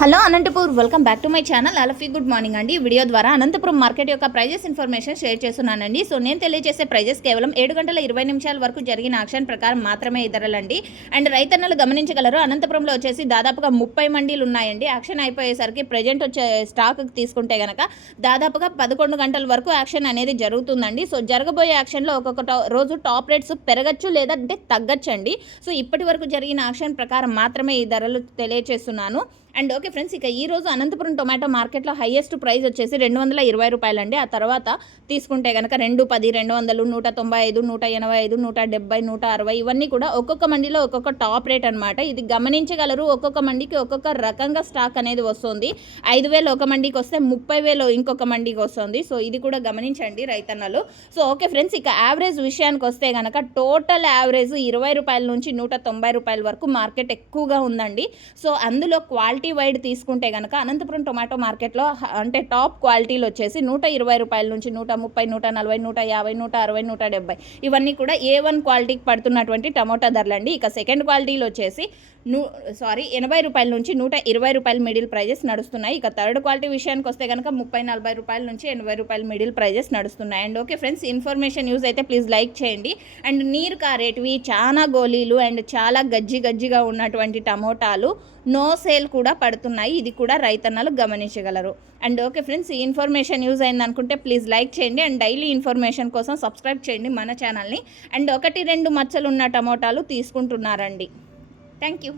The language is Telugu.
Hello Anantapur, welcome back to my channel. అలఫీ గుడ్ మార్నింగ్ అండి. వీడియో ద్వారా అనంతపురం మార్కెట్ యొక్క ప్రైజెస్ ఇన్ఫర్మేషన్ షేర్ చేస్తున్నానండి. సో నేను తెలియజేసే ప్రైజెస్ కేవలం 7 గంటల 20 నిమిషాల వరకు జరిగిన యాక్షన్ ప్రకారం మాత్రమే ధరలండి. అండ్ రైతన్నలు గమనించగలరు, అనంతపురంలో వచ్చేసి దాదాపుగా 30 మండీలు ఉన్నాయండి. యాక్షన్ అయిపోయేసరికి ప్రజెంట్ వచ్చే స్టాక్ తీసుకుంటే కనుక దాదాపుగా 11 గంటల వరకు యాక్షన్ అనేది జరుగుతుందండి. సో జరగబోయే యాక్షన్లో ఒక్కొక్క రోజు టాప్ రేట్స్ పెరగచ్చు లేదా అంటే తగ్గచ్చండి. సో ఇప్పటి వరకు జరిగిన యాక్షన్ ప్రకారం మాత్రమే ఈ ధరలు తెలియజేస్తున్నాను. అండ్ ఓకే ఫ్రెండ్స్, ఇక ఈ రోజు అనంతపురం టొమాటో మార్కెట్లో హైయెస్ట్ ప్రైస్ వచ్చేసి 220 రూపాయలండి. ఆ తర్వాత తీసుకుంటే కనుక 210, 200, 195, 185, 170, 160 ఇవన్నీ కూడా ఒక్కొక్క మండీలో ఒక్కొక్క టాప్ రేట్ అనమాట. ఇది గమనించగలరు. ఒక్కొక్క మండీకి ఒక్కొక్క రకంగా స్టాక్ అనేది వస్తుంది. 5,000 ఒక మండీకి వస్తే 30,000 ఇంకొక మండీకి వస్తుంది. సో ఇది కూడా గమనించండి రైతన్నలు. సో ఓకే ఫ్రెండ్స్, ఇక యావరేజ్ విషయానికి వస్తే కనుక టోటల్ యావరేజ్ 20 రూపాయల నుంచి 190 రూపాయల వరకు మార్కెట్ ఎక్కువగా ఉందండి. సో అందులో క్వాలిటీ వైడ్ తీసుకుంటే కనుక అనంతపురం టొమాటో మార్కెట్లో అంటే టాప్ క్వాలిటీలు వచ్చేసి 120 రూపాయల నుంచి 130, 140, 150, 160, 170 ఇవన్నీ కూడా A1 క్వాలిటీకి పడుతున్నటువంటి టమోటా ధరలండి. ఇక సెకండ్ క్వాలిటీలు వచ్చేసి 80 రూపాయల నుంచి 120 రూపాయల మిడిల్ ప్రైజెస్ నడుస్తున్నాయి. ఇక థర్డ్ క్వాలిటీ విషయానికి వస్తే కనుక 30-40 రూపాయల నుంచి 80 రూపాయల మిడిల్ ప్రైజెస్ నడుస్తున్నాయి. And okay friends, information use అయితే ప్లీజ్ లైక్ చేయండి. అండ్ నీరు కారేటివి చాలా గోళీలు అండ్ చాలా గజ్జిగా ఉన్నటువంటి టమోటాలు నో సేల్ కూడా పడుతున్నాయి. ఇది కూడా రైతన్నలు గమనించగలరు. అండ్ ఓకే ఫ్రెండ్స్, ఈ ఇన్ఫర్మేషన్ యూజ్ అయింది అనుకుంటే ప్లీజ్ లైక్ చేయండి. అండ్ డైలీ ఇన్ఫర్మేషన్ కోసం సబ్స్క్రైబ్ చేయండి మన ఛానల్ని. అండ్ 1-2 మచ్చలు ఉన్న టమోటాలు తీసుకుంటున్నారండి. Thank you.